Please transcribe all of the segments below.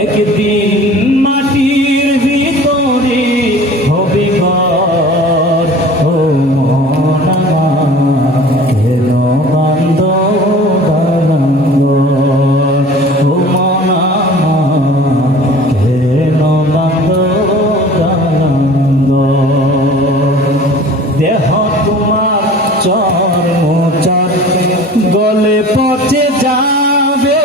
একদিন মাটির ভিতরে হবে ঘর। ও মন আমার কেন বান্ধ দালানঘর? ও মন আমার কেন বান্ধ দালানঘর? দেহ তোমার চর্মচার গলে পচে যাবে,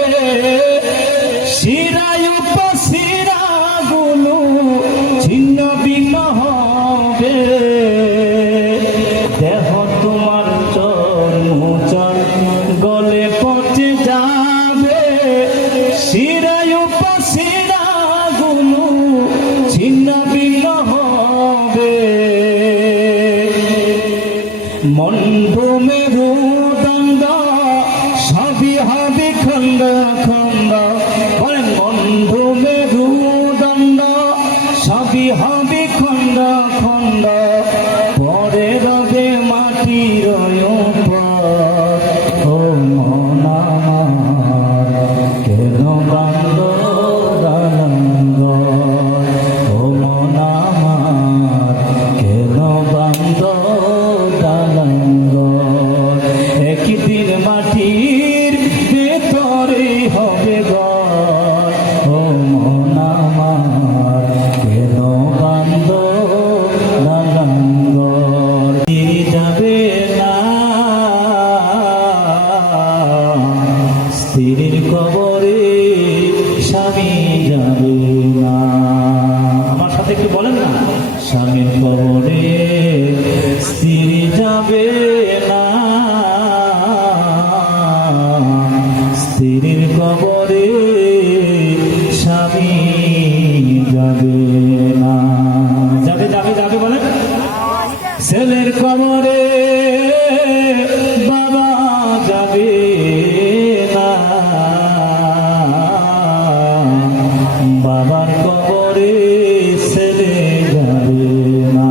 শিরায় উপশিরাগুলো ছিন্ন ভিন্ন হবে। দেহ তোমার চর্মচার গলে পচে যাবে, শিরায় উপশিরাগুলো ছিন্ন ভিন্ন হবে। মনভূমে রুদণ্ড সবই হবে খণ্ড খণ্ড। বলেন মনভূমে রুদণ্ড সবই হবে খণ্ড খণ্ড। পরে রবে মাটির উপর। ও মন আমার কেন বান্ধ দালানঘর? ও মন আমার কেন বান্ধ দালানঘর? একদিন মাটির ভেতরে হবে ঘর। ও মন আমার কেন বান্ধ দালানঘর? ফিরে যাবে না স্ত্রীর কবরে, স্বামী যাবে না। আমার সাথে একটু বলেন না, স্বামীর কবরে স্ত্রী যাবে না, স্ত্রীর কবরে স্বামী যাবে না। যাবে যাবে যাবে বলেন। ছেলের কবরে বাবা যাবে না, বাবার কবরে ছেলে যাবে না।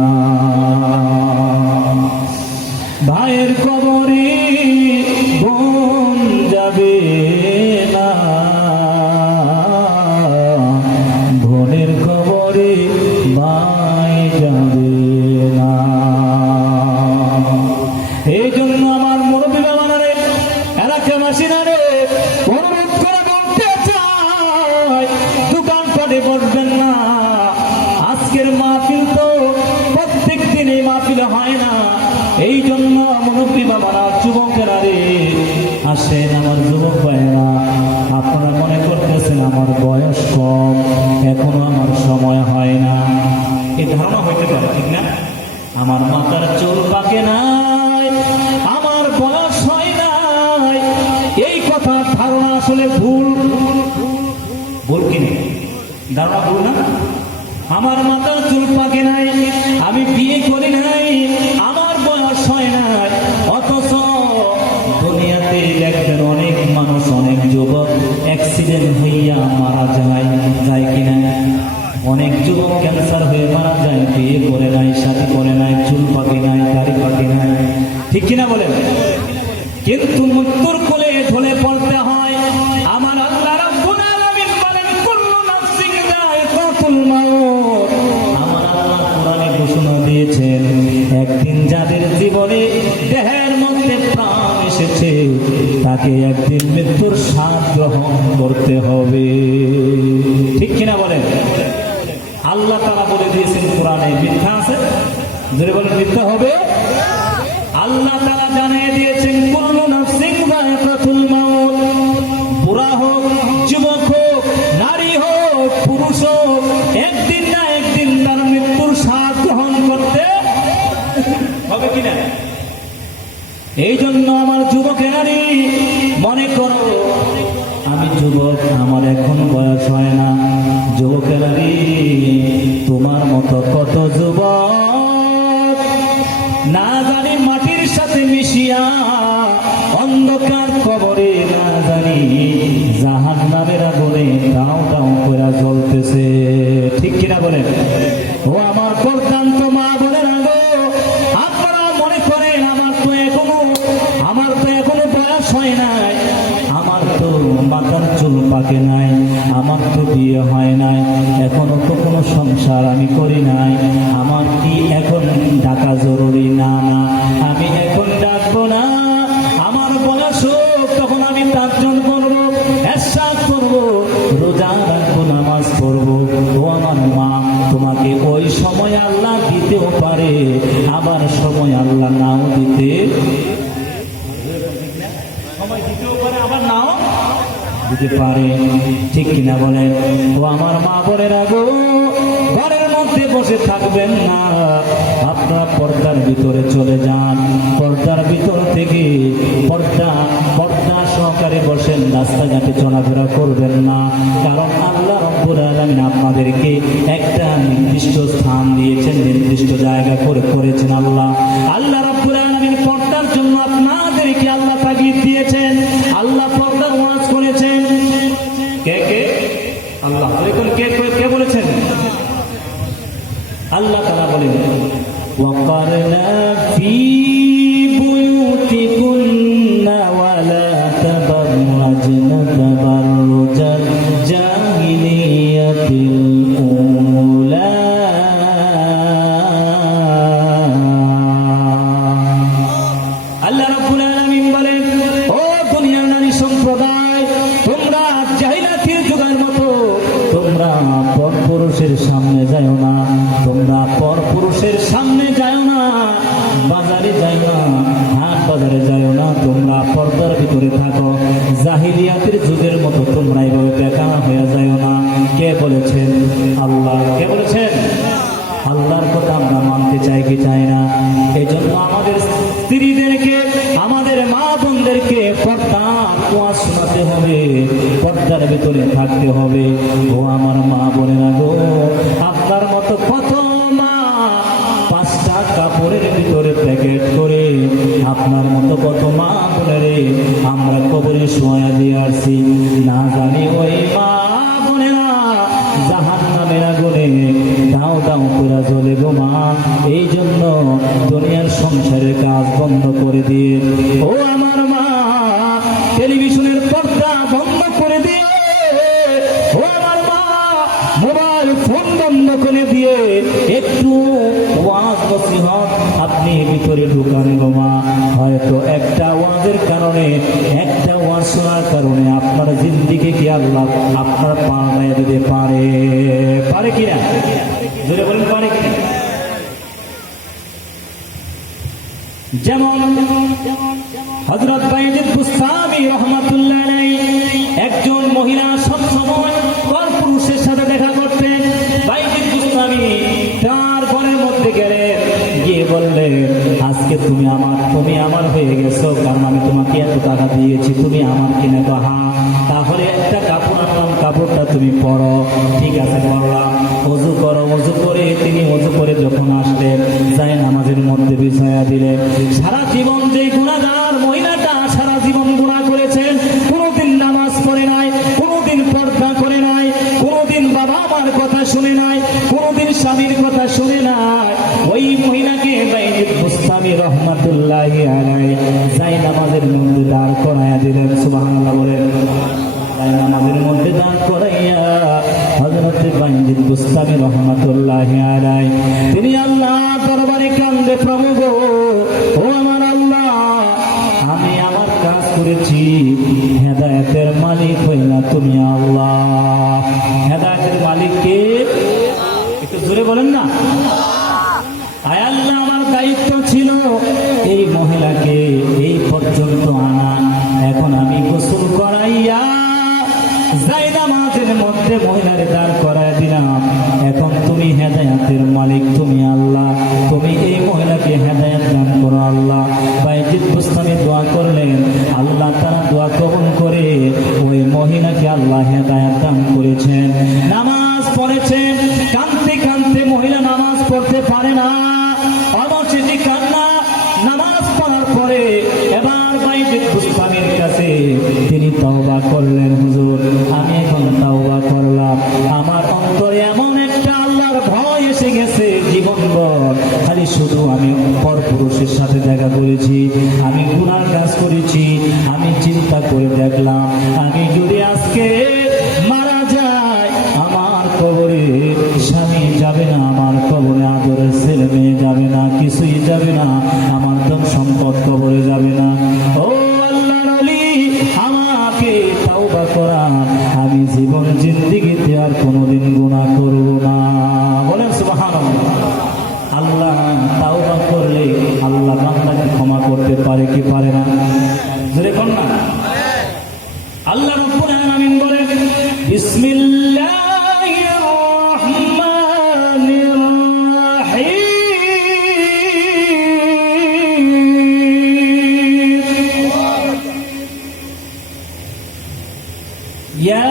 ভাইয়ের কবরে বোন যাবে না, বোনের কবরে ভাই যাবে না। এই জন্য আমার মুরব্বী বাবারে, এলাকাবাসীরা রে, অনুরোধ করে বলতে চাই, দোকানপাটে বসবেন না। আজকের মাহফিল তো প্রত্যেক দিন এই মাহফিল হয় না। এই জন্য মুরব্বী বাবারা, যুবকেরা রে, আসেন আমার যুবক ভাইয়েরা। আপনারা মনে করতেছেন আমার বয়স কম, এখনো আমার সময় হয় না। এই ধারণা হইতে পারে, ঠিক না? আমার মাথার চুল পাকে নাই, আমার বয়স হয় নাই, এই কথা ধারণা আসলে ভুল। ভুল কিনা ধারণা ভুল না? আমার মাথার চুল পাকে নাই, আমি বিয়ে করি নাই, আমার বয়স হয় নাই, অথচ দুনিয়াতে দেখবেন অনেক মানুষ, অনেক যুবক অ্যাক্সিডেন্ট হইয়া মারা যায়, যায় কিনা? অনেক যুবক ক্যান্সার হয়ে মারা যায়, বিয়ে করে নাই, শাদী করে নাই, চুল পাকে নাই, দাড়ি পাকে নাই, ঠিক কিনা বলেন? কিন্তু মৃত্যুর কোলে ঢলে পড়তে হয়। আমার আল্লাহ রাব্বুল আলামিন বলেন, কুল্লু নাফসিন যায়িকাতুল মাউত। আমার আল্লাহ কোরআনে ঘোষণা দিয়েছেন, একদিন যাদের জীবনে দেহের মধ্যে প্রাণ এসেছে, তাকে একদিন মৃত্যুর স্বাদ গ্রহণ করতে হবে, ঠিক কিনা বলেন? আল্লাহ তাআলা বলে দিয়েছেন কোরআনে, মিথ্যা আছে? যদি বলেন মিথ্যা হবে? আল্লাহ তাআলা জানিয়ে দিয়েছেন, কুল্লু নাফসিন যায়িকাতুল মাউত। বুড়া হোক, যুবক হোক, নারী হোক, পুরুষ হোক, একদিন না একদিন তার মৃত্যুর স্বাদ গ্রহণ করতে হবে কিনা? এই জন্য আমার যুবকেরাই মনে করো, আমি যুবক, আমার এখন বয়স হয় না। যুবকেরাই, তোমার মতো কত যুবক না জানি মাটির সাথে মিশিয়া অন্ধকার কবরে না জানি জাহান্নামের আগুনে দাও দাও করে জ্বলতেছে, ঠিক কিনা বলেন? ও আমার প্রত্যন্ত মা বলেন, আপনারা মনে করেন আমার তো এখনো বয়স হয় নাই, আমার তো মাথার চুল পাকে নাই, আমার তো বিয়ে হয় নাই, এখনো তো কোনো সংসার আমি করি নাই, আমার কি এখন ডাকা জরুরি? না না, আমি এখন ডাকবো না। আমার বয়স হোক তখন আমি তাজ্জুদ করবো, ইরশাদ করবো, রোজা রাখবো, নামাজ পড়বো। ও আমার মা, তোমাকে ওই সময় আল্লাহ দিতেও পারে, আবার সময় আল্লাহ নাও দিতে দিতে পারে, ঠিক কিনা বলেন? ও আমার মা বোনেরা গো, ঘরের মধ্যে বসে থাকবেন না, আপনারা পর্দার ভিতরে চলে যান। পর্দার ভিতর থেকে পর্দা সহকারে বসেন, রাস্তাঘাটে চলাফেরা করবেন না। কারণ আল্লাহ রাব্বুল আলামিন আপনাদেরকে একটা নির্দিষ্ট স্থান দিয়েছেন, নির্দিষ্ট জায়গা করেছেন। আল্লাহ রাব্বুল আলামিন পর্দার জন্য আপনাদেরকে আল্লাহ তাগিদ দিয়েছেন। আল্লাহ পর্দার ওয়াজ করেছেন। কে কে? আল্লাহ। কে বলেছেন? আল্লাহ তাআলা বলেন, ওয়াকারনা ফি বুয়ুতিকুন্না ওয়ালা তাবাররাজনা তাবাররুজাল জাহিলিয়াতিল উলা। আল্লাহ রাব্বুল আলামিন বলেন, ও দুনিয়ার নারী সম্প্রদায়, তোমরা জাহিলিয়াতের যুগের মতো তোমরা পরপুরুষের সামনে যাও না, তোমরা পরপুরুষের সামনে যাও না, বাজারে যাও না, হাট বাজারে যাও না, তোমরা পর্দার ভিতরে থাকো। জাহিলিয়াতের যুগের মতো তোমরা এইভাবে বেকার হয়ে যাও না। কে বলেছেন? আল্লাহ। কে বলেছেন? আল্লাহর কথা আমরা মানতে চাই কি চাই না? এই জন্য আমাদের স্ত্রীদেরকে, আমাদের মা বোনদেরকে পর্দার ওয়াজ শোনাতে হবে, পর্দার ভিতরে থাকতে হবে। ও আমার মা বোনেরা গো, আপনার মতো কত মা 5টা কাপড়ের ভিতরে প্যাকেট করে, আপনার মতো কত মা বোনেরে আমরা কবরে শোয়া দিয়ে আসছি। না জানি ওই মা বোনেরা জাহান্নামের আগুনে দাও দাও করে জ্বলে গো মা। এই জন্য দুনিয়ার সংসারের কাজ বন্ধ করে দিয়ে, ও আমার মা টেলিভিশনের পর্দা বন্ধ করে দিয়ে, ও আমার মা মোবাইল ফোন বন্ধ করে দিয়ে একটু ওয়াজ নসিহত আপনি ভিতরে ঢুকান গো মা। হয়তো একটা ওয়াজের কারণে, একটা ওয়াজ শোনার কারণে আপনার জিন্দিগি কি আল্লাহ আপনার পা গায়ে দিতে পারে? পারে কিনা? জোরে বলেন, পারে কিনা? যেমন হযরত বাইজিদ বুস্তামি রাহমাতুল্লাহ আলাইহি, একজন মহিলা সবসময় পরপুরুষের সাথে দেখা করতেন। বাইজিদ বুস্তামি তার ঘরের মধ্যে গেলেন, গিয়ে বললেন, আজকে তুমি আমার হয়ে গেছো, কারণ আমি তোমাকে এত টাকা দিয়েছি, তুমি আমার কিনে তো। হ্যাঁ, তাহলে একটা কাপড় আনলাম, কাপড়টা তুমি পরো। ঠিক আছে, পরলাম। ওযু করো। ওযু করে তিনি ওযু করে যখন আসলেন, যায় নামাজের মধ্যে বিছায়া দিলেন। সারা জীবন যে গুনাহগার মহিলাটা সারা জীবন গুনাহ করেছেন, কোনোদিন নামাজ পড়ে নাই, কোনোদিন পর্দা করে নাই, কোনোদিন বাবা মার কথা শুনে নাই, কোনোদিন স্বামীর কথা শুনে নাই, ওই মহিলাকে বাইজিদ বুস্তামি রাহমাতুল্লাহি আলাইহি যায় নামাজের মধ্যে দাঁড় করাইয়া দিলেন। সুবহানাল্লাহ বলেন। যায় নামাজের মধ্যে দাঁড় করাইয়া হযরত বাইজিদ বুস্তামি রাহমাতুল্লাহি আলাইহি তিনি আল্লাহ দরবারে কান্দে, প্রভু গো, ও আমার আল্লাহ, আমি আমার কাজ করেছি, হেদায়েতের মালিক হইলা তুমি আল্লাহ। হেদায়েতের মালিক কে? একটু জোরে বলেন না। আয় আল্লাহ, আমার দায়িত্ব ছিল এই মহিলাকে এই পর্যন্ত আনা। এখন আমি গোসল করাইয়া যাই নামাজের মধ্যে মহিলার দাঁড় করাই দিলাম। এখন তুমি হেদায়েতের মালিক, তুমি আল্লাহ, তুমি এই মহিলাকে হেদায়েত দান করো আল্লাহ। বাইজিদ বুস্তামি দোয়া করলেন, আল্লাহ তারা দোয়া কবুল করে ওই মহিলাকে আল্লাহ হেদায়েত দান করেছেন। নামাজ পড়েছেন, কাঁদতে কাঁদতে মহিলা নামাজ পড়তে পারে না, অবশেষে কান্না। নামাজ পড়ার পরে এবার বাইজিদ বুস্তামির কাছে তিনি তওবা করলেন, হুজুর আমি এখন তওবা করলাম, আমার অন্তরে এমন একটা আল্লাহর ভয় এসে গেছে, জীবনভর খালি শুধু আমি পরপুরুষের সাথে দেখা করেছি, আমি গুনার কাজ করেছি। আমি চিন্তা করে দেখলাম, আমি যদি আজকে মারা যাই জিন্দেগিতে আর কোনোদিন গুনাহ করব না। বলেন সুবহানাল্লাহ। আল্লাহ তাওবা করলে আল্লাহ বান্দাকে ক্ষমা করতে পারে কি পারে না? জোরে কোন না? আল্লাহ রাব্বুল আলামিন বলেন বিসমিল্লাহির রাহমানির রাহিম। ইয়া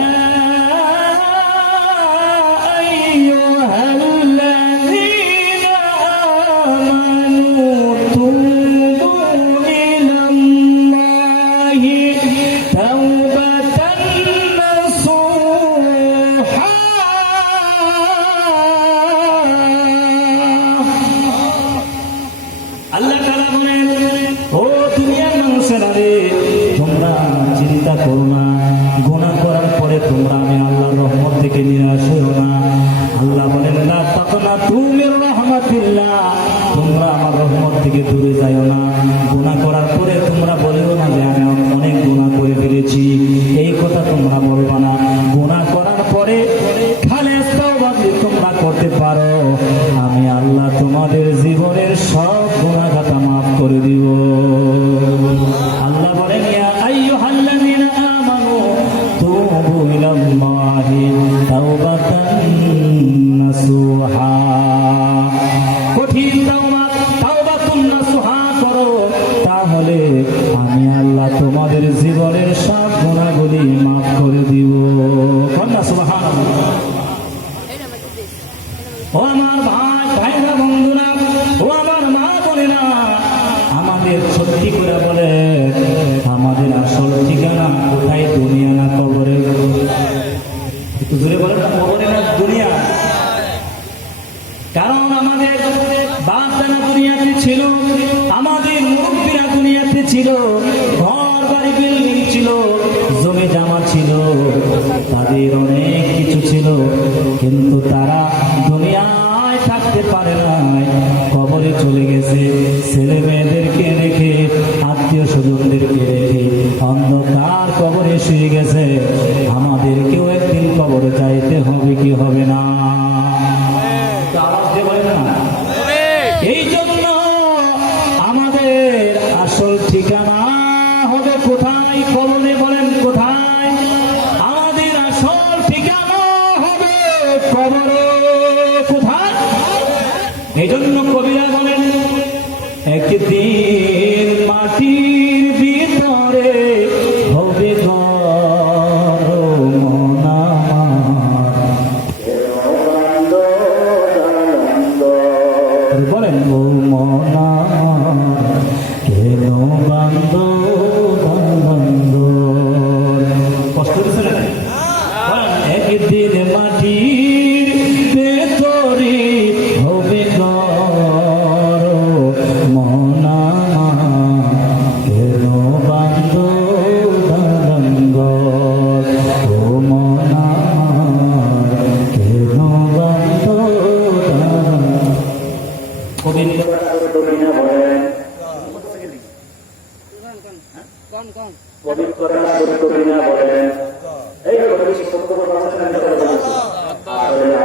আল্লাহ তাআলা বলেন, ও দুনিয়ার মানুষেরা রে, তোমরা চিন্তা করো না, গুনাহ করার পরে তোমরা আমি আল্লাহর রহমত থেকে নিরাশ হও না। আল্লাহ বলেন, লা তাকনাতু মির রাহমাতিল্লাহ, তোমরা আমার রহমত থেকে দূরে যাও না। গুনাহ করার পরে তোমরা বলিও না যে আমি অনেক গুনাহ করে ফেলেছি, এই কথা তোমরা বলবা না। গুনাহ করার পরে খালেস তাওবা যদি তোমরা করতে পারো, আমি আল্লাহ তোমাদের জীবনের সব গুনাহ খাতা মাফ করে দিব। আল্লাহ বলেন, ইয়া আইয়ুহাল্লাযীনা আমানু তুবু ইলাল্লাহি তাওবাতান নাসুহা। কঠিন তাওবাতুন নাসুহা করো, তাহলে আমি আল্লাহ তোমাদের জীবনের সব গুনাহগুলি মাফ করে দিব। কন্যা সুবহানাল্লাহ। ও আমার ভাই ভাইরা বন্ধুরা, ও আমার মা বোনেরা, আমাদের সত্যি করে বলে আমাদের আসল ঠিকানা কোথায়? দুনিয়া না কবরে? একটু জোরে বলেন না, কবরে না দুনিয়া? কারণ আমাদের বাপদাদা দুনিয়াতে ছিল, আমাদের মুরব্বীরা দুনিয়াতে ছিল, ঘর বাড়ি বিল্ডিং ছিল, জমি জামা ছিল, তাদের অনেক কিছু ছিল, কিন্তু তারা দুনিয়ায় থাকতে পারে নাই, কবরে চলে গেছে। ছেলে মেয়েদেরকে রেখে, আত্মীয় স্বজনদেরকে রেখে অন্ধকার কবরে শুয়ে গেছে। আমাদেরকেও একদিন কবরে যাইতে হবে কি হবে না? আওয়াজ দিয়ে বলেন না। এই জন্য আমাদের আসল ঠিকানা হবে কোথায়? কবরে। বলেন কোথায়? আমাদের আসল ঠিকানা হবে কবরে। কোথায়? এই জন্য কবিরা বলেন, একদিন মাটির ভিতরে হবে ঘর মন আমার। বলেন, ও মন আমার কেন বান্দ বান্দ? কষ্ট দিচ্ছে না? একদিন মাটির ভেতরে হবে ঘর মন আমার কেন বান্দ বান্দ? ও মন আমার কেন বান্দ বান্দ?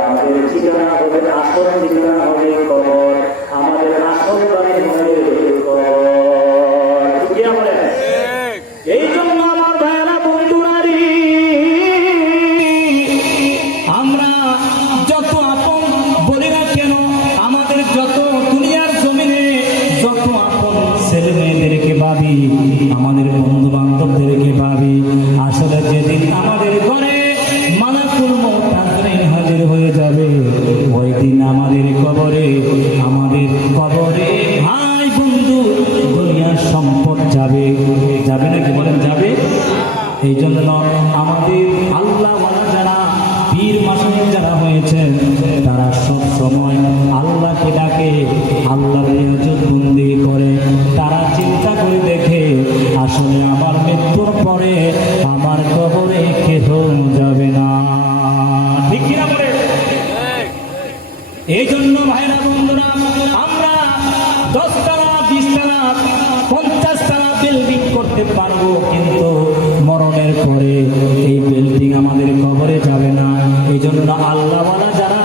আমাদের ঠিকানা হবে, আসল ঠিকানা হবে কবর। আমাদের আসল বাড়ি হবে কবর। এই জন্য আমার ভাইরা বন্ধুরা, আমরা যত আপন বলি না কেন, আমাদের যত দুনিয়ার জমিনে যত আপন ছেলে মেয়েদেরকে ভাবি, আমাদের বন্ধু বান্ধবদেরকে ভাবি, আসলে যেদিন আমাদের ঘরে মালাকুল মউত আজরাইল হাজির হয়ে যাবে, ওই দিন আমাদের কবরে ভাই বন্ধু দুনিয়ার সম্পদ যাবে। যাবে নাকি? বলেন যাবে। এই জন্য আমাদের আল্লাহ যারা পীর মাশায়েখ যারা হয়েছেন, তারা সব সময় আল্লাহকে ডাকে, আল্লাহর ইবাদত বন্দেগী করে। তারা চিন্তা করে দেখে, আসলে আমার মৃত্যুর পরে আমার কবরে কেহ যাবে না। ঠিক কিনা বলে? এই জন্য ভাইরা বন্ধুরা, আমরা 10 তলা 20 তলা 50 তলা বিল্ডিং করতে পারবো, কিন্তু মরণের পরে এই বিল্ডিং আমাদের কবরে যাবে না। এই জন্য আল্লাহওয়ালা যারা,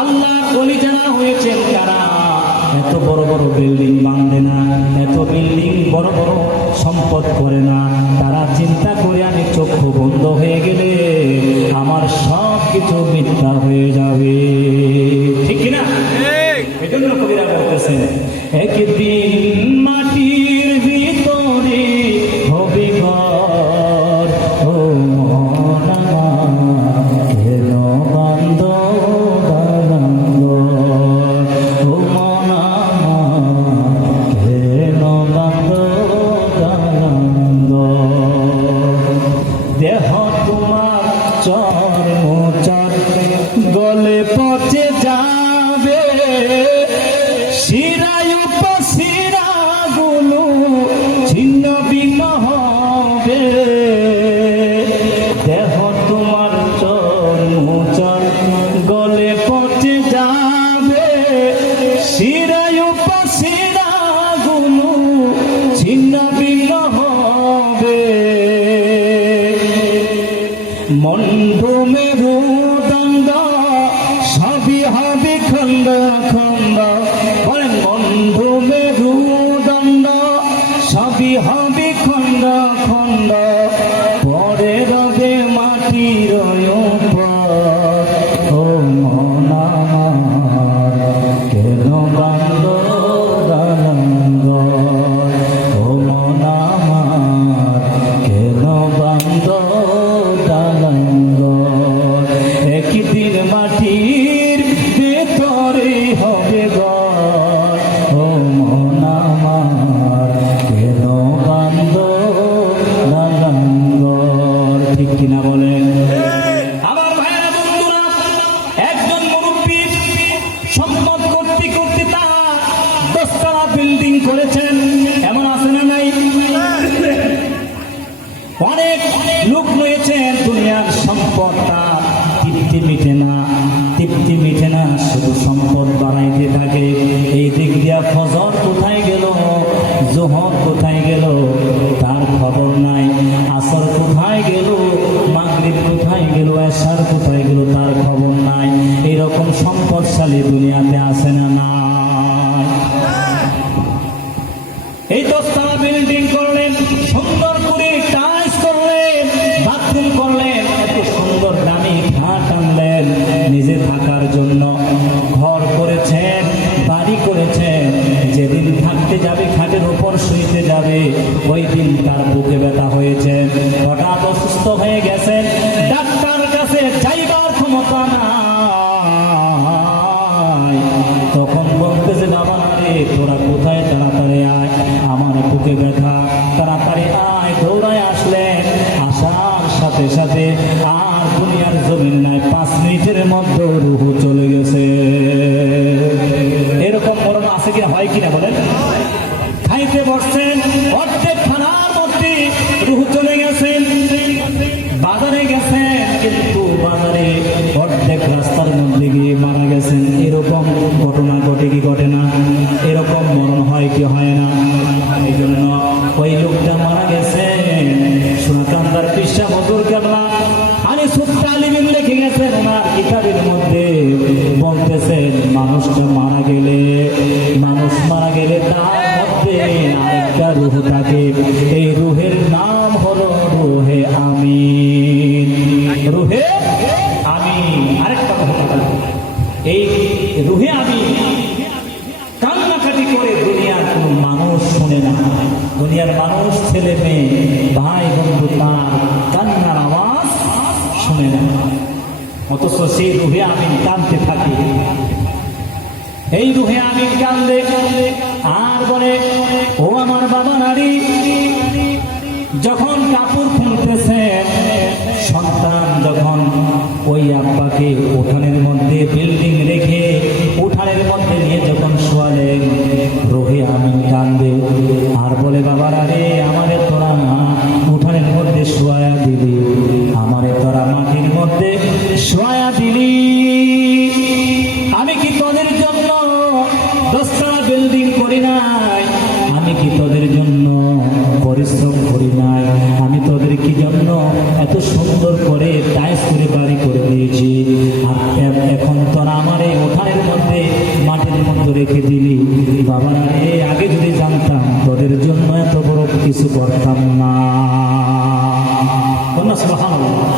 আল্লাহ ওলি যারা হয়েছেন তারা এত বড় বড় বিল্ডিং বাঁধে না, এত বিল্ডিং বড় বড় সম্পদ করে না। তারা চিন্তা করে আমি চক্ষু বন্ধ হয়ে গেলে আমার সব কিছু মিথ্যা হয়ে যাবে, ঠিক কিনা? এই জন্য কবিরা বলতেছেন একদিন মাটির ভিতরে হবে ঘর, ও মন আমার কেন বান্ধ বারাঙ্গ, ও মন আমার কেন বান্ধ বারাঙ্গ। দেহ তোমার চর্ম চর গলে পচে যাবে, শিরায় উপশিরা গুলো ছিন্ন ভিন্ন হবে। দেহ তোমার চর্ম চর গলে পচে যাবে, শিরায় উপশিরা গুলো ছিন্ন ভিন্ন হবে। মন্ডু মেরুদণ্ড সবই হবে খণ্ড খণ্ড, বলেন মন্ডু মেরুদণ্ড সবই হবে খণ্ড খণ্ড, পরে রবে মাটির উপর, ও মন আমার কেন বান্ধ বারাঙ্গ, ও মন আমার কেন বান্ধ বারাঙ্গ। একদিন মাটির ভেতরে হবে ঘর, ও মন আমার কেন বান্ধ বারাঙ্গ, ঠিক কিনা বলেন? আমার ভাইয়েরা বন্ধুরা, একজন মুরব্বী সম্পদ করতে করতে তার 10 তলা বিল্ডিং করেছেন, এমন আছে না নাই? অনেক লোক রয়েছেন, দুনিয়ার সম্পদ তার তৃপ্তি মিটে না, তৃপ্তি মিটে না, শুধু সম্পদ বাড়াইতে থাকে। এই দিক দিয়া ফজর কোথায় গেল, জোহর কোথায় গেল তার খবর নাই, আসর কোথায় গেল, মাগরিব কোথায় গেল, এশার কোথায় গেল তার খবর নাই। এরকম সম্পদশালী দুনিয়াতে আছে না না? এই 10 তলা বিল্ডিং করলেন, সুন্দর করে টাইলস করলেন, বাথরুম করলেন, এত সুন্দর দামি খাট আনলেন, নিজে থাকার জন্য ঘর করেছেন, বাড়ি করেছেন। যেদিন থাকতে যাবে, খাটের উপর শুইতে যাবে, ওই দিন তার বুকে ব্যথা হয়েছে, হঠাৎ অসুস্থ হয়ে গেছেন, ডাক্তার কাছে যাইবার ক্ষমতা নাই। তখন বলতেছে, বাবা রে তোরা কোথায়, তাড়াতাড়ি আয়, আমার বুকে ব্যথা, তাড়াতাড়ি আয়। দৌড়ায় আসলেন, আসার সাথে সাথে আর দুনিয়ার জমিন নাই, 5 মিনিটের মধ্যে রুহ চলে গেছে। এরকম মরণ আছে কিনা, হয় কিনা বলেন? খাইতে বসছেন, অর্ধেক খানার মধ্যে রুহ চলে গেছেন। বাজারে গেছেন, কিন্তু বাজারে অর্ধেক রাস্তার মধ্যে গিয়ে মারা গেছেন। এরকম ঘটনা ঘটে কি ঘটে না? এরকম মরণ হয় কি হয় না? এই জন্য ওই লোকটা মারা গেছেন, সুনাতান্দার পিসা মজুর কেবলা আলী সুফতা আলিমিন লিখে গেছেন ওনার কিতাবের মধ্যে, বলতেছেন মানুষটা মারা গেলে, মানুষ মারা গেলে তার মধ্যে আরেকটা রূহ থাকে, এই রূহের নাম হলো রূহে আমিন। রূহে আমিন আরেকটা কথা, এই রূহে আমিন কান্নাকাটি করে দুনিয়ার কোন মানুষ শুনে না, দুনিয়ার মানুষ, ছেলে মেয়ে, ভাই বন্ধু তার কান্নার আওয়াজ শুনে না, অথচ সেই রূহে আমিন কাঁদতে থাকে। এই রূহে আমিন কান্দে আর বলে, ও আমার বাবা নারী, যখন কাপড় খুলতেছেন, সন্তান যখন ওই আব্বাকে উঠানের মধ্যে বিল্ডিং রেখে উঠানের মধ্যে নিয়ে যখন শোয়ালেন, রূহে আমিন কান্দে আর বলে, বাবারা রে, আমারে তোরা উঠানের মধ্যে শোয়া দিলি, আমারে তোরা মাটির মধ্যে শোয়া দিলি, আমি কি তোদের জন্য 10 তলা বিল্ডিং করি নাই? আমি কি তোদের জন্য পরিশ্রম করি নাই? আমি তোদের কি জন্য এত সুন্দর করে টাইলস করে বাড়ি করে দিয়েছি? করতাম না। সুবহানাল্লাহ।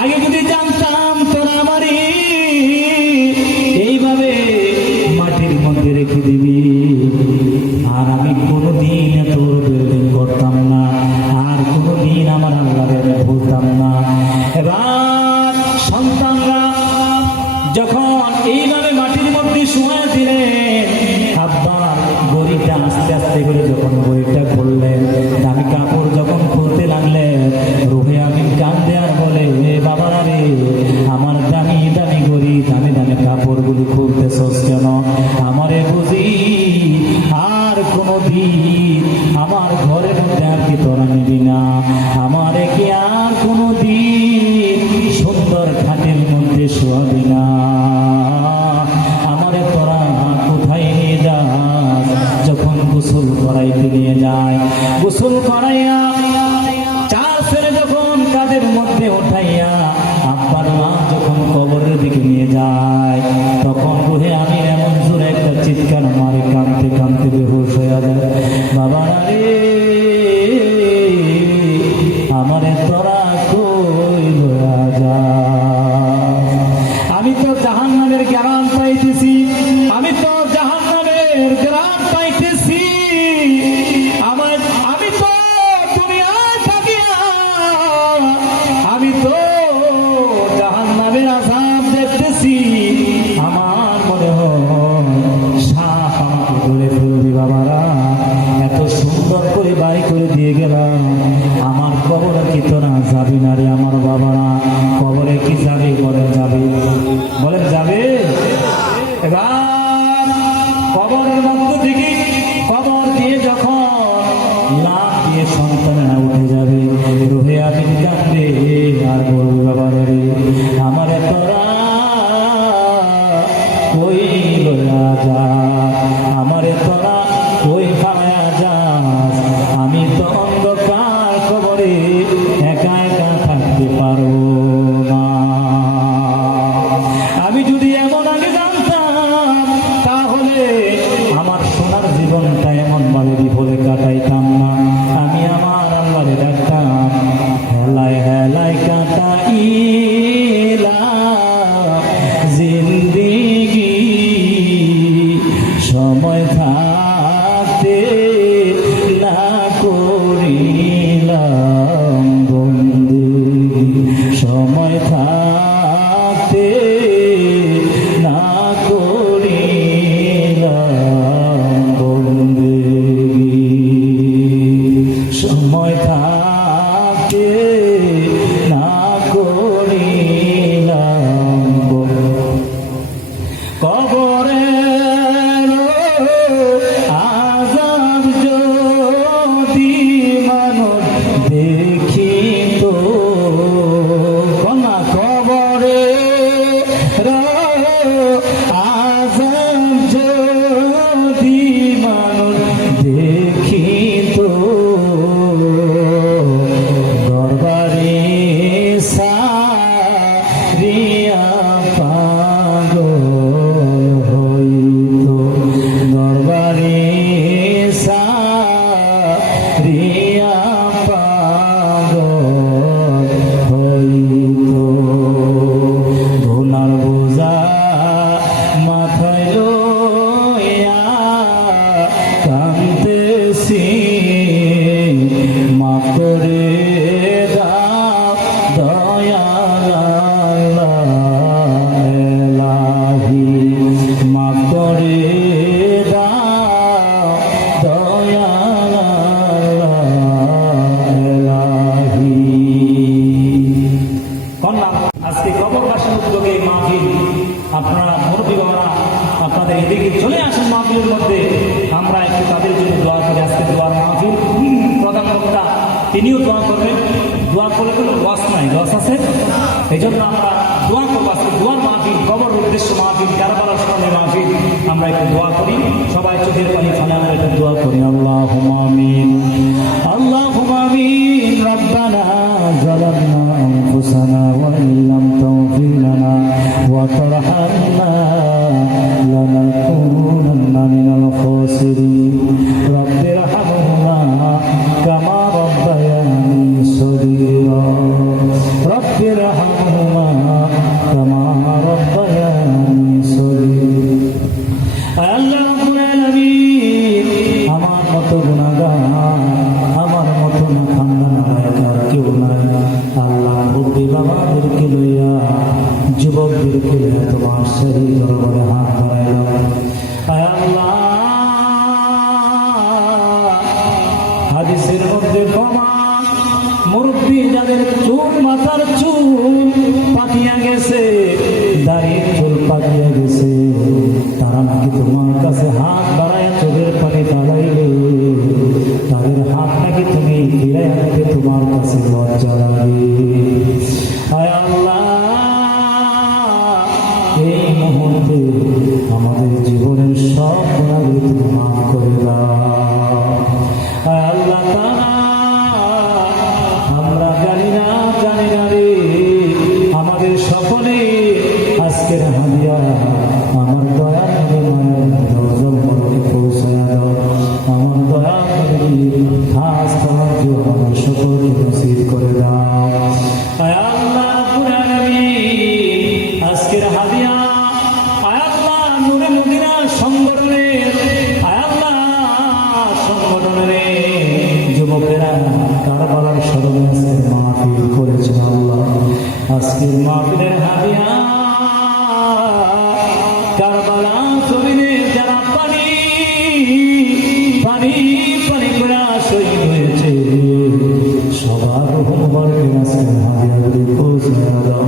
আগে যদি জানতাম তোরা আমারই এইভাবে মাটির মধ্যে রেখে দিবি, আর আমি কোনোদিন তোর বিরোধী করতাম না, আর কোনোদিন আমার আল্লাহকে ভুলতাম না। এবার সন্তানরা যখন এইভাবে মাটির মধ্যে শুয়ে দিলেন, আব্বা গড়িটা আস্তে আস্তে করে যখন গড়িটা খুললেন, দামি কাপড় যখন খুলতে লাগলেন, রুহে আমিন কান্দে আর বলে, বাবারা রে, আমার দামি দামি গড়ি, দামি দামি কাপড়গুলি খুলতেছস কেন? আমারে বুঝি আর কোনোদিন আমার ঘরের মধ্যে আর কি তোরা নিবি না? আমারে কি আর কোনোদিন সুন্দর খাটের মধ্যে শোয়াবি না? আমারে তোরা কোথায় নিয়ে যাস? যখন গোসল করাইতে নিয়ে যায়, গোসল করাইয়া চার ছেলে যখন কাদের মধ্যে উঠাইয়া আব্বার মা যখন কবরের দিকে নিয়ে যায়, তখন রুহে আমি এমন জোরে একটা চিৎকার মারে, কাঁদতে কাঁদতে বেহুশ হয়ে যায়। বাবারা রে, আমারে তোরা কই লয়া যা? আমি তো জাহান্নামের গ্রাম পাইতেছি, আমি তো জাহান্নামের গ্রাম পাইতেছি। আমি তো দুনিয়ায় থাকিয়া আমি তো জাহান্নামের আযাব দেখতেছি। আমার মনে হয় সাপ আমাকে ধরে ফেলবি। বাবারা, এত সুন্দর করে বাড়ি করে দিয়ে গেলাম, আমার কবরে কি তোরা যাবি না রে? আমার বাবারা, কবরে কি যাবে? বলেন যাবে, বলেন যাবে। এবার কবরের মধ্যে থেকে কবর দিয়ে যখন লাফ দিয়ে সন্তানেরা উঠে যাবে, রুহে আমিন কাঁদবে আর বলবে, বাবারা রে, আমার তোরা কই লয়া যা? আমারে তোরা কই ফালায়া যাস? আমি তো অন্ধকার কবরে একা একা থাকতে পারবো না। আমি যদি এমন আগে জানতাম, তাহলে আমার সোনার জীবনটা এমন ভাবে বিফলে কাটাইতাম না। আমি আমার আল্লাহরে ডাকতাম, হেলায় হেলায় কাটাইলা জিন্দিগি, সময় থাকতে না করিলাম বন্দেগি, সময় থাকতে না করিলাম বন্দেগি, সময় থাকতে না করিলাম কবরের আযাব যদি মানুষ দেখিত, কনা কবরের আযাব যদি মানুষ দেখিত, দরবারে সারিয়া পাগল হইত, দরবারে সারিয়া পাগল হইত। গুনার বোঝা মাথায় লইয়া কাঁদতেছি, মাফ করে দাও দয়াল আল্লাহ এলাহি, মাফ করে দাও দয়াল আল্লাহ এলাহি। কন্যা, আজকে কবরবাসীর উদ্যোগে মাহফিল, আপনারা মুরব্বী বাবারা আপনাদের এদিকে চলে আসেন মাহফিলের মধ্যে। আমরা একটু তাদের জন্য দোয়া করি। আজকে দোয়ার মাহফিল, প্রধান বক্তা তিনিও দোয়া করবেন। দোয়া করলে কোনো লস নাই, লস আছে, এই জন্য আমরা দোয়া করবো। আজকে দোয়ার মাহফিল, কবর উদ্দেশ্য মাহফিল, কারবালার স্মরণে মাহফিল। আমরা একটু দোয়া করি, সবাই চোখের পানি ফেলে আমরা একটু দোয়া করি। আল্লাহুম্মা আমিন, আল্লাহুম্মা আমিন। রব্বানা যালামনা আনফুসানা ওয়া ইল্লাম তাগফির লানা ওয়া তারহামনা লানাকুনান্না মিনাল খাসিরিন। রব্বিরহামহুমা যুবকদেরকে তোমার সেই দরবারে হাত বাড়াইলাম। আয় আল্লাহ, হাদিসের মধ্যে ক্ষমা মুরব্বী যাদের চুল মাথার চুল পাকিয়া গেছে, দাড়ির চুল পাকিয়া গেছে, তারা নাকি তোমার কাছে হাত বাড়ায় চোখের পানি দাঁড়াইলে তাদের হাত নাকি তুমি ফিরে আনতে তোমার কাছে লজ্জা লাগে। আয় আল্লাহ, এই মুহূর্তে আমাদের জীবনের সব গুণাগুলি তুমি মাফ করে দাও। আয় আল্লাহ তাআলা, আমরা জানি না রে, আমাদের সকলে আজকের হাদিয়া আমার দয়া করে মায়ের দরজার মধ্যে পৌঁছায় দাও। আমার দয়া করে খাস সাহায্য আমার সকলকে নসিব করে দাও। আয় আল্লাহ রাব্বুল আলামিন, আজকের হাদিয়া আয় আল্লাহ নূরে মদিনা সংগঠনের আয় আল্লাহ সংগঠনের যুবকেরা কারবালার স্মরণে আজকের মাহফিল করেছেন। আল্লাহ, আজকের মাহফিলের হাদিয়া কারবালা জমিনে যারা পানি পানি পানি করে শহীদ হয়েছে সবার রহমতের আজকের হাদিয়াগুলি পৌঁছে দাও।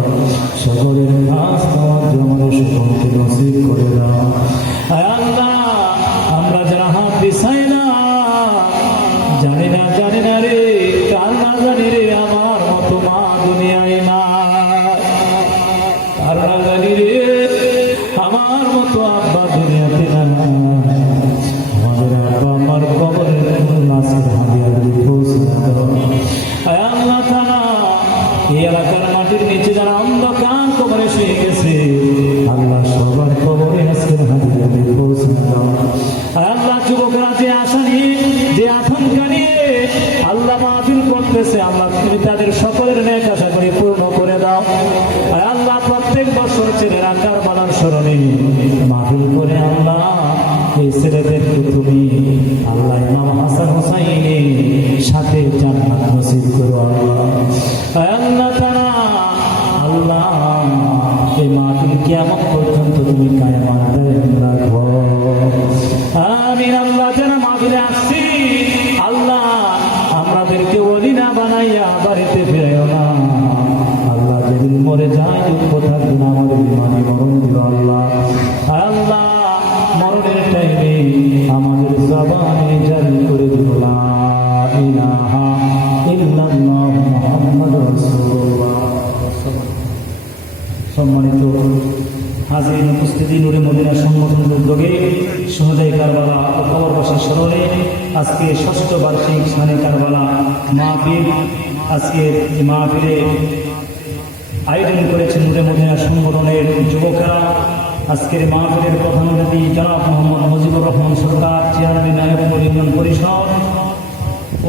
সকলের কাজ তোমার আমাদের সকলকে নসিব করে দাও। আয় আল্লাহ, আমরা যারা হাত দিছাই না জানি না রে, কার না জানি রে, আমার মতো মা দুনিয়ায় না, কার না জানি রে, আমার মতো আব্বা দুনিয়াতে না। আমাদের আব্বা আমার কবরের নাসের হাদিয়াগুলি পৌঁছে দাও। আয় আল্লাহ তাআলা, এই এলাকার মাটির নিচে যারা অন্ধকার কবরে শুয়ে গেছে আল্লাহ সবার কবরে আজকের হাদিয়াগুলি পৌঁছে দাও। আয় আল্লাহ, যুবকরা যে আশা নিয়ে যে আকাঙ্ক্ষা নিয়ে আল্লাহ মাহফিল করতেছে আল্লাহ তুমি তাদের সকলের নেক আশা করে পূর্ণ করে দাও। আর আল্লাহ, প্রত্যেক বছর ছেলেরা কারবালার স্মরণে মাহফিল করে আল্লাহ এই ছেলেদেরকে তুমি আল্লাহ ইমাম হাসান হুসাইনের সাথে জান্নাত নসিব করো। আল্লাহ, আল্লাহ তাআলা, আল্লাহ এই মাহফিল কিয়ামত পর্যন্ত তুমি কায়েম রাখো। আমিন। আল্লাহ, যারা মাহফিলে আসছি আল্লাহ আমাদেরকে ওলি না বানাইয়া বাড়িতে ফিরাইও না। আল্লাহ, যেদিন মরে যায় দুঃখ থাকবে না, আমাদের ইমানে মরণ দিল। আল্লাহ, আল্লাহ মরণের টাইমে আমাদের জবানে জারি করে দিল লা ইলাহা ইল্লাল্লাহ মুহাম্মাদুর রাসূলুল্লাহ। সম্মানিত হাজির উপস্থিতি, নূরে মদিনা সংগঠনের উদ্যোগে সহজাই কারবালা ও কবরবাসীর স্মরণে আজকে ৬ষ্ঠ বার্ষিক শানে কারবালা মাহফিল, আজকে মাহফিলে আয়োজন করেছেন নূরে মদিনা সংগঠনের যুবকেরা। আজকের মাহফিলের প্রধান অতিথি জনাব মোহাম্মদ মুজিবুর রহমান সরকার, চেয়ারম্যান আইয়ুবপুর ইউনিয়ন পরিষদ,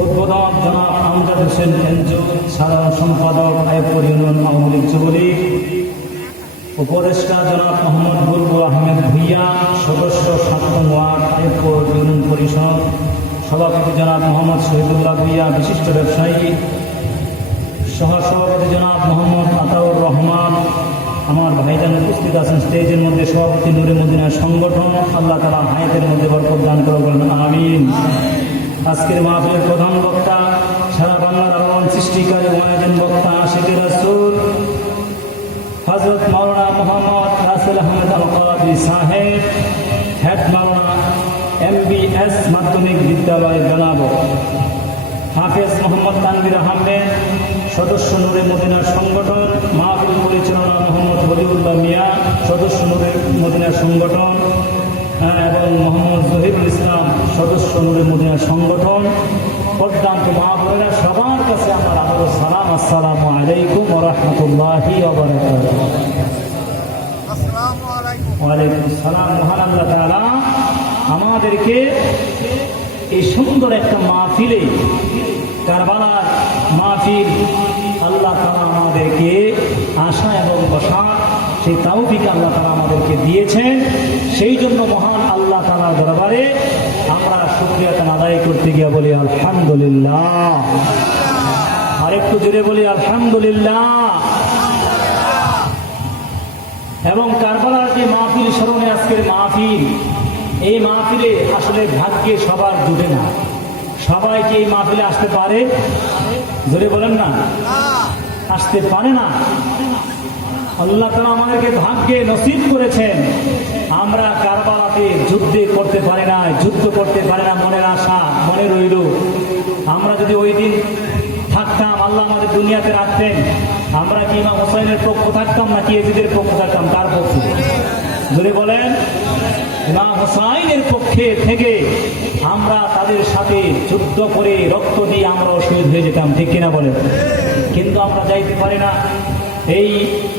উদ্বোধক জনাব আমজাদ হোসেন এনজু, সাধারণ সম্পাদক আইয়ুবপুর ইউনিয়ন আওয়ামী লীগ যুবলীগ, উপদেষ্টা জনাব মোহাম্মদ বুলবুল আহমেদ ভুইয়া, সদস্য ৭ নং ওয়ার্ড আইয়ুবপুর ইউনিয়ন পরিষদ, সভাপতি জনাব মোহাম্মদ শহীদুল্লাহ ভুইয়া, বিশিষ্ট ব্যবসায়ী, সহসভাপতি জনাব মোহাম্মদ আতাউর রহমান। আমার ভাইজান উপস্থিত আছেন স্টেজের মধ্যে, সভাপতি নূরে মদিনা সংগঠন। আল্লাহ তাআলা হায়াতের মধ্যে বরকত দান করে বলেন আমিন। আজকের মাহফিলের প্রধান বক্তা, সারা বাংলার আলোড়ন সৃষ্টিকারী ওয়াইজেন বক্তা আশিকে রাসূল হযরত মাওলানা মোহাম্মদ রাসেল আহমেদ আল কাদি সাহেব, হেড মাওলানা MBS মাধ্যমিক বিদ্যালয় জনাব হাফেজ মোহাম্মদ তানভীর আহমেদ, সদস্য নূরে মদিনা সংগঠন, মাহফিল পরিচালনা মোহাম্মদ ওলিউল্লাহ মিয়া, সদস্য নূরে মদিনা সংগঠন, এবং মোহাম্মদ জহিরুল ইসলাম, সদস্য নূরে মদিনা সংগঠন। প্রদান্ত মহাপুরেরা সবার কাছে আমার আদর সালাম, আসসালামু আলাইকুম ওয়া রাহমাতুল্লাহি ওয়া বারাকাতুহু। ওয়া আলাইকুম আসসালাম। মহান আল্লাহ তাআলা আমাদেরকে এই সুন্দর একটা মাহফিলে, কারবালার মাহফিল, আল্লাহ তাআলা আমাদেরকে আশা এবং বসা সেই তৌফিক আল্লাহ তাআলা আমাদেরকে দিয়েছেন। সেই জন্য মহান আল্লাহ তাআলার দরবারে আমরা শুকরিয়া আদায় করতে গিয়ে বলি আলহামদুলিল্লাহ। আরেকটু জোরে বলি আলহামদুলিল্লাহ। এবং কারবালার যে মাহফিল স্মরণে আজকের মাহফিল, এই মাহফিলে আসলে ভাগ্যে সবার জুটে না। সবাই কি এই মাহফিলে আসতে পারে? জোরে বলেন না, আসতে পারে না। আল্লাহ তাআলা আমাদেরকে ভাগ্যে নসিব করেছেন। আমরা কারবালাতে যুদ্ধে করতে পারি না, যুদ্ধ করতে পারি না, মনের আশা মনে রইল। আমরা যদি ওই দিন থাকতাম, আল্লাহ আমাদের দুনিয়াতে রাখতেন, আমরা কি ইমাম হোসাইনের পক্ষ থাকতাম নাকি এজিদের পক্ষ থাকতাম? তার পক্ষে। যদি বলেন ইমাম হোসাইনের পক্ষে থেকে আমরা তাদের সাথে যুদ্ধ করে রক্ত দিয়ে আমরাও শহীদ হয়ে যেতাম, ঠিক কিনা বলেন? কিন্তু আমরা যাইতে পারি না। এই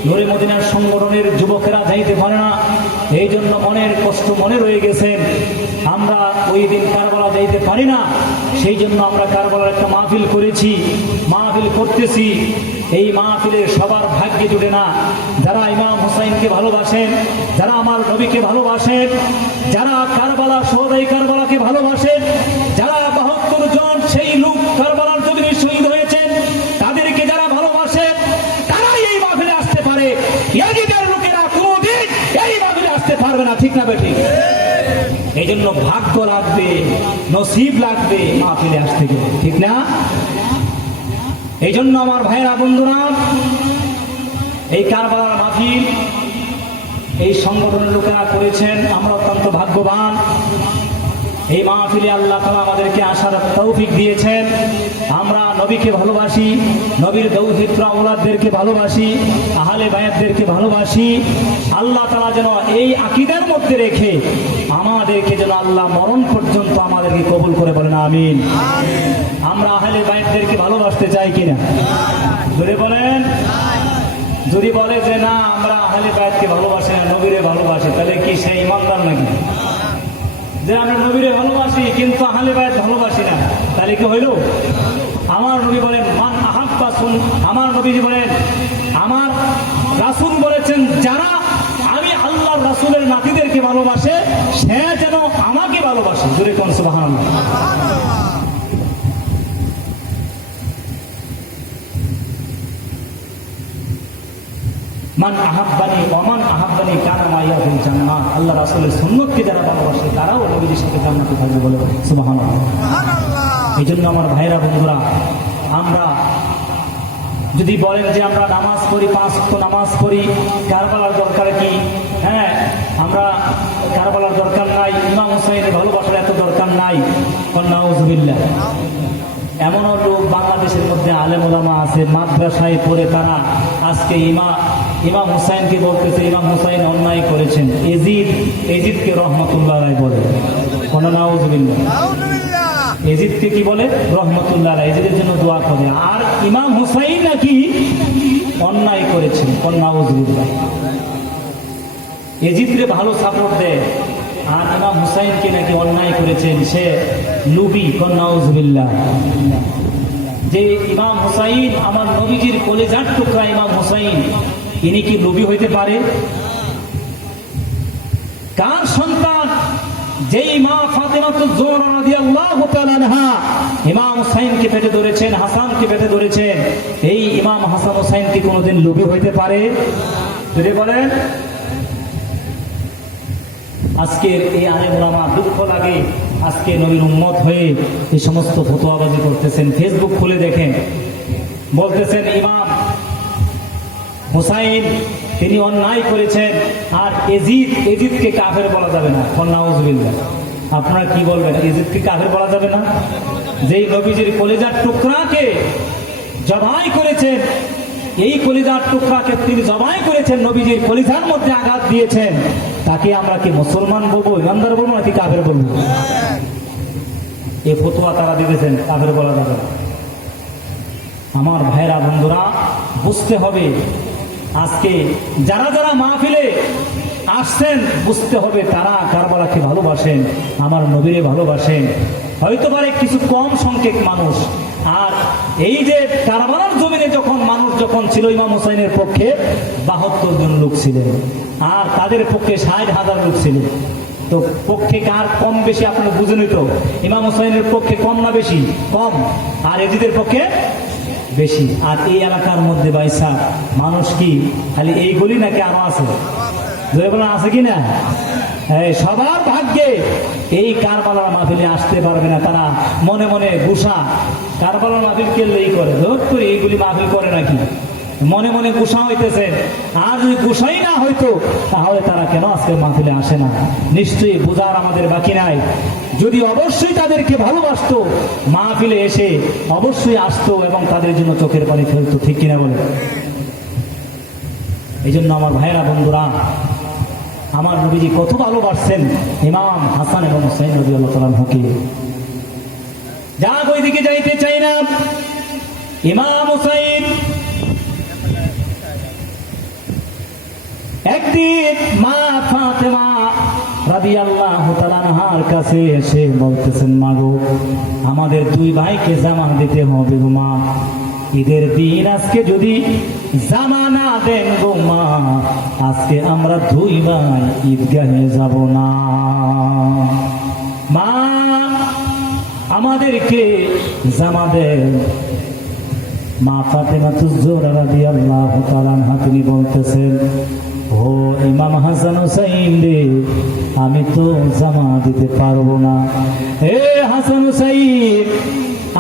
নূরে মদিনার সংগঠনের যুবকেরা যাইতে পারে না, এই জন্য মনের কষ্ট মনে রয়ে গেছেন। আমরা ওই দিন কারবালা যাইতে পারি না, সেই জন্য আমরা কারবালার একটা মাহফিল করেছি, মাহফিল করতেছি। এই মাহফিলে সবার ভাগ্যে জুটে না। যারা ইমাম হুসাইনকে ভালোবাসেন, যারা আমার নবীকে ভালোবাসেন, যারা কারবালা শহীদ কারবালাকে ভালোবাসেন, যারা ৭২ জন সেই লোক কারবালার জমিনে শহীদ হয়েছেন, তাদেরকে যারা ভালোবাসেন তারাই এই মাহফিলে আসতে পারে। ইয়াজিদের লোকেরা কোনোদিন এই মাহফিলে আসতে পারবে না, ঠিক না বেঠিক? এই জন্য ভাগ্য লাগবে, নসিব লাগবে মাহফিলে আসতে গেলে, ঠিক না? এই জন্য আমার ভাইয়েরা বন্ধুরা, এই কারবালার মাহফিল এই সংগঠনের লোকেরা করেছেন, আমরা অত্যন্ত ভাগ্যবান। এই মাহফিলে আল্লাহ তাআলা আমাদেরকে আসার তৌফিক দিয়েছেন। আমরা নবীকে ভালোবাসি, নবীর দৌহিত্র আওলাদদেরকে ভালোবাসি, আহলে বায়াতদেরকে ভালোবাসি। আল্লাহ তাআলা যেন এই আকীদার মধ্যে রেখে আমাদেরকে যেন আল্লাহ মরণ পর্যন্ত আমাদেরকে কবুল করে, বলেন আমিন। আমরা আহলে বায়াতদেরকে ভালোবাসতে চাই কিনা? জোরে বলেন। যদি বলে যে না আমরা আহলে বায়াতকে ভালোবাসি না, নবীরে ভালোবাসি, তাহলে কি সে ইমানদার নাকি? যে আমরা নবীরে ভালোবাসি কিন্তু আহলে বায়াত ভালোবাসি না, তাহলে কি হইল? আমার নবী বলেন মান আহাব্বা সুন, আমার নবীজি বলেন, আমার রাসূল বলেছেন যারা আমি আল্লাহর রাসূলের নাতিদেরকে ভালোবাসে সে যেন আমাকে ভালোবাসে। জোরে কোন সুবহানাল্লাহ। মান আহাব্বানি ওমান আহাব্বানি কানা মাইয়া ফিল জান্নাহ। আল্লাহ রাসূলের সুন্নতকে যারা ভালোবাসে তারাও নবীজির সাথে জান্নাতে থাকবে, বলে সুবহানাল্লাহ। এই জন্য আমার ভাইরা বন্ধুরা, আমরা যদি বলেন যে আমরা নামাজ পড়ি, ৫ ওয়াক্ত নামাজ পড়ি, কারবালার দরকার কি? হ্যাঁ, আমরা কারবালার দরকার নাই, ইমাম হুসাইনের ভালোবাসার এত দরকার নাই। নাউযুবিল্লাহ। এমনও লোক বাংলাদেশের মধ্যে আলেম ওলামা আছে, মাদ্রাসায় পড়ে তারা আজকে ইমাম হুসাইনকে বলতেছে ইমাম হুসাইন অন্যায় করেছেন, এজিদকে রহমতুল্লাহ বলে। নাউযুবিল্লাহ। এজিদকে কি বলে? রহমতুল্লাহ। এজিদের জন্য দোয়া করে, আর ইমাম হুসাইন নাকি অন্যায় করেছেন। নাউযুবিল্লাহ। এজিদকে ভালো সাপোর্ট দেয়, আর ইমাম হুসাইনকে নাকি অন্যায় করেছেন, সে লুবি। নাউযুবিল্লাহ। যে ইমাম হুসাইন আমার নবীজির কলেজার টুকরা ইমাম হুসাইন, ইনি কি লুবি হইতে পারে? কার সন্তান? যেই মা ফাতেমাতুজ জোহরা রাদিয়াল্লাহু তাআলা আনহা ইমাম হুসাইনকে পেটে ধরেছেন, হাসানকে পেটে ধরেছেন, এই ইমাম হাসান হুসাইন কি কোনোদিন লুবি হইতে পারে? যদি বলেন। আজকের এই আলেম ওলামা, দুঃখ লাগে আজকে নবীর উম্মত হয়ে এই সমস্ত ফতোয়াবাজি করতেছেন। ফেসবুক খুলে দেখেন, বলতেছেন ইমাম হুসাইন তিনি অন্যায় করেছেন, আর এজিদকে কাফের বলা যাবে না। নাউযুবিল্লাহ। আপনারা কি বলবেন? এজিদকে কাফের বলা যাবে না? যেই নবীজির কলিজার টুকরাকে জবাই করেছেন, এই কলিজার টুকরাকে তিনি জবাই করেছেন, নবীজির কলিজার মধ্যে আঘাত দিয়েছেন, তাকে আমরা কি মুসলমান বলবো, ইমানদার বলবো নাকি কাফের বলবো? এই ফতোয়া তারা দিতেছেন, কাফের বলা যাবে না। আমার ভাইরা বন্ধুরা, বুঝতে হবে আজকে যারা যারা মাহফিলে আসছেন, বুঝতে হবে তারা কারবালাকে ভালোবাসেন, আমার নবীরে ভালোবাসেন। হয়তো পারে কিছু কম সংখ্যক মানুষ। আর এই যে কারবালার জমিনে যখন ছিল ইমাম হুসাইনের পক্ষে ৭২ জন লোক ছিলেন, আর তাদের পক্ষে ৬০,০০০ লোক ছিল। তো পক্ষে কার কম বেশি আপনারা বুঝে নিত? ইমাম হুসাইনের পক্ষে কম না বেশি? কম। আর এজিদের পক্ষে বেশি। আর এই এলাকার মধ্যে বাইসা মানুষ কি খালি এইগুলি নাকি আরো আছে? আছে কি না? সবার ভাগ্যে এই কারবালার মাহফিলে আসতে পারবে না। তারা মনে মনে গুসা, কারবালার মাহফিল কেলেই করে, তো এইগুলি মাহফিল করে নাকি মনে মনে গুসা হইতেছে। আর যদি গুসাই না হইতো তাহলে তারা কেন আজকে মাহফিলে আসে না? নিশ্চয়ই বোঝার আমাদের বাকি নাই। যদি অবশ্যই তাদেরকে ভালোবাসতো মাহফিলে এসে অবশ্যই আসতো এবং তাদের জন্য চোখের পানি ফেলতো, ঠিক কিনা বলে? এই জন্য আমার ভাইয়েরা, বন্ধুরা, আমার নবীজি কত ভালোবাসছেন ইমাম হাসান এবং হুসাইন রাদিয়াল্লাহু তাআলা আনহুকে। যাক, ওইদিকে যাইতে চাই না। ইমাম হুসাইন একদিন মা ফাতেমা রাদিয়াল্লাহু তাআলা আনহার কাছে এসে বলতেছেন, মা গো, আমাদের দুই ভাইকে জামা দিতে হবে গো মা। ঈদের দিন আজকে যদি জামা না দেন গো মা, আজকে আমরা দুই ভাই ঈদগাহে যাব না। মা, আমাদেরকে জামা দেন। মা ফাতেমা তুজোরা রাদিয়াল্লাহু তাআলা আনহা তিনি বলতেছেন, ও ইমাম হাসান হুসাইন রে, আমি তো জামা দিতে পারবো না। এ হাসান হুসাইন,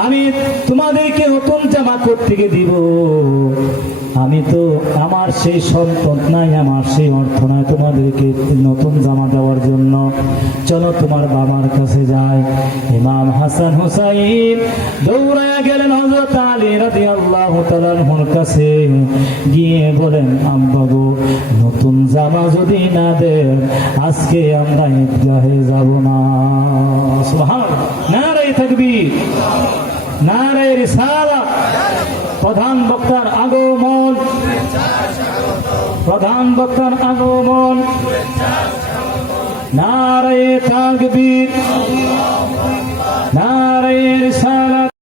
আমি তোমাদেরকে নতুন জামা কোত্থেকে দিব? আমি তো, আমার সেই সম্পদ নাই, আমার সেই অর্থ নাই তোমাদেরকে নতুন জামা দেওয়ার জন্য। চলো তোমার বাবার কাছে যাই। ইমাম হাসান হুসাইন দৌড়ায়া গেলেন হযরত আলী রাদিয়াল্লাহু তাআলা আনহুর কাছে, গিয়ে বলেন, আব্বা গো, নতুন জামা যদি না দেন আজকে আমরা ঈদগাহে যাব না। সুবহানাল্লাহ, নারায়ে তাকবীর, নারায়ে রিসালাত। প্রধান বক্তার আগমন, প্রধান বক্তার আগমন, নারায়ে তাকবীর, নারায়ে রিসালাত।